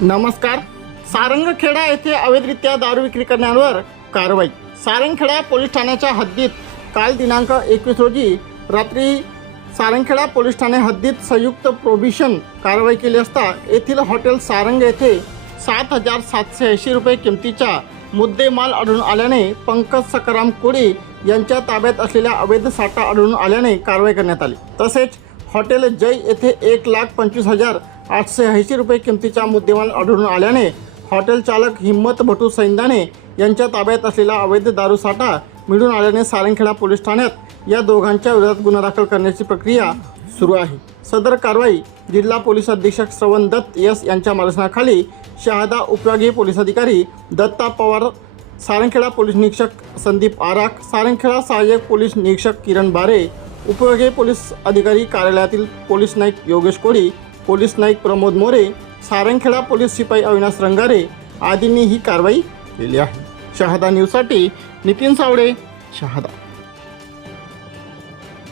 नमस्कार. सारंगखेडा येथे अवैधरित्या दारू विक्री करणाऱ्यांवर कारवाई. सारंगखेडा पोलीस ठाण्याच्या हद्दीत काल दिनांक एकवीस रोजी रात्री सारंगखेडा पोलीस ठाणे हद्दीत संयुक्त प्रोबिशन कारवाई केली असता येथील हॉटेल सारंग येथे सात हजार सातशे ऐंशी रुपये किमतीचा मुद्देमाल आढळून आल्याने पंकज सकाराम कोळी यांच्या ताब्यात असलेल्या अवैध साठा आढळून आल्याने कारवाई करण्यात आली. तसेच हॉटेल जय येथे एक लाख पंचवीस हजार आठशे ऐंशी रुपये किमतीचा मुद्देमाल आढळून आल्याने हॉटेल चालक हिम्मत भटू सैंदाने यांच्या ताब्यात असलेला अवैध दारू साठा मिळून आल्याने सारंगखेडा पोलीस ठाण्यात या दोघांच्या विरोधात गुन्हा दाखल करण्याची प्रक्रिया सुरू आहे. सदर कारवाई जिल्हा पोलीस अधीक्षक श्रवण दत्त यस यांच्या मार्गदर्शनाखाली शहादा उपविभागीय पोलीस अधिकारी दत्ता पवार सारंगखेडा पोलीस निरीक्षक संदीप आराख सारंगखेडा सहाय्यक पोलीस निरीक्षक किरण बारे उपविभागीय पोलीस अधिकारी कार्यालयातील police Naik Yogesh Koli police Naik Pramod More Sarangkheda police शिपाई अविनाश रंगारे आदींनी ही कारवाई केली आहे. शहादा न्यूजसाठी नितीन सावडे शहादा.